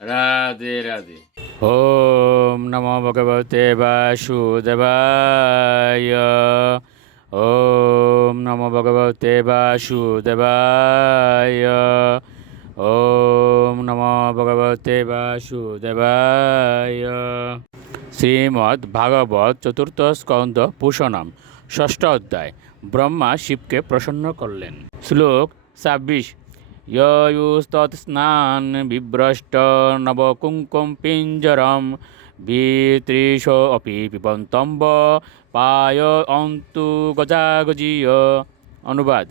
রাধে রাধে। ওম নমো ভগবতে বাসুদেবায়। ওম নমো ভগবতে বাসুদেবায়। ওম নমো ভগবতে বাসুদেবায়। শ্রীমদ্ ভাগবত চতুর্থ স্কন্ধ পুষণম ষষ্ঠ অধ্যায়। ব্রহ্মা শিবকে প্রসন্ন করলেন। শ্লোক 26। স্নান বিভ্রষ্ট নবকুঙ্কুম পিঞ্জরম বিতৃষ অপি পিবন্তম্ব পায় অন্তু গজাগজীয়। অনুবাদ: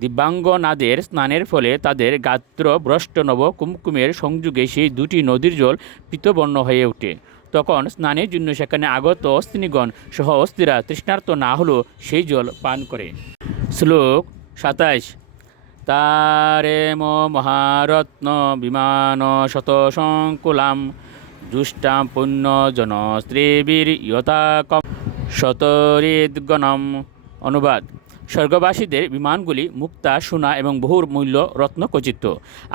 দিব্যাঙ্গনাদের স্নানের ফলে তাদের গাত্র ভ্রষ্ট নব কুমকুমের সংযোগে সেই দুটি নদীর জল পীতবর্ণ হয়ে ওঠে। তখন স্নানের জন্য সেখানে আগত অস্তিনীগণ সহ অস্থিরা তৃষ্ণার্ত না হলেও সেই জল পান করে। শ্লোক 27। তারেম মহারত্ন বিমান শত সংকুলাম দুষ্টাম পুণ্য জন স্ত্রীবীর ইয়তাকম শতরিদগণম। অনুবাদ: স্বর্গবাসীদের বিমানগুলি মুক্তা, সোনা এবং বহুর মূল্য রত্ন খচিত।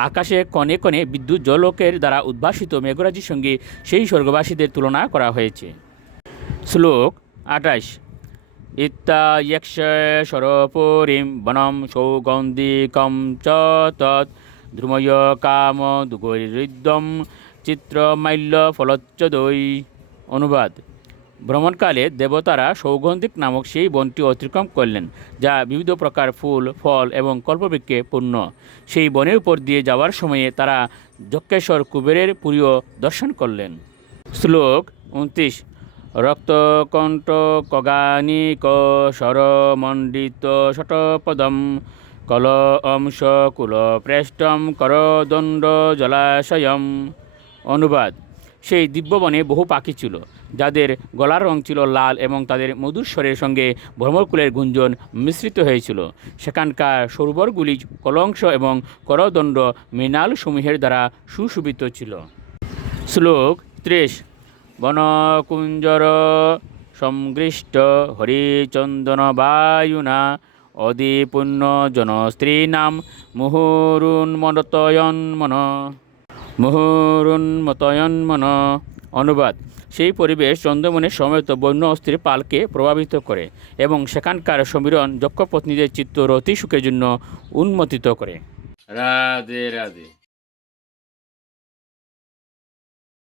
আকাশে কণে কণে বিদ্যুৎ জলকের দ্বারা উদ্ভাসিত মেঘরাজির সঙ্গে সেই স্বর্গবাসীদের তুলনা করা হয়েছে। শ্লোক 28। ইত্যাক্ষ সরপুরীম বনম সৌগন্ধিকম চ তৎ ধ্রুময় কাম দুগৈরিদ্যম চিত্রমাল্য ফলচ্চদৈ। অনুবাদ: ভ্রমণকালে দেবতারা সৌগন্ধিক নামক সেই বনটি অতিক্রম করলেন, যা বিবিধ প্রকার ফুল, ফল এবং কল্পবৃক্ষে পূর্ণ। সেই বনের উপর দিয়ে যাওয়ার সময়ে তারা যক্ষেশ্বর কুবেরের পুরীও দর্শন করলেন। শ্লোক 29। রক্তকণ্ঠ কগানিক সরমণ্ডিত শটপদম কল অংশ কুল প্রেষ্টম করদণ্ড জলাশয়ম। অনুবাদ: সেই দিব্যবনে বহু পাখি ছিল, যাদের গলার রং ছিল লাল এবং তাদের মধুর স্বরের সঙ্গে ভ্রমরকুলের গুঞ্জন মিশ্রিত হয়েছিল। সেখানকার সরোবরগুলি কলংশ এবং করদণ্ড মৃণালসমূহের দ্বারা সুশোভিত ছিল। শ্লোক 30। বনকুঞ্জর সংগৃষ্ট হরিচন্দন বায়ুনা অধিপুণ্য জন স্ত্রীনাম মুহুরুন্মতয়ন্মন। অনুবাদ: সেই পরিবেশ চন্দ্রমণির সমেত বন্য অস্থির পালকে প্রভাবিত করে এবং সেখানকার সমীরণ যক্ষপত্নীদের চিত্ত রতি সুখের জন্য উন্মোচিত করে। রাধে রাধে।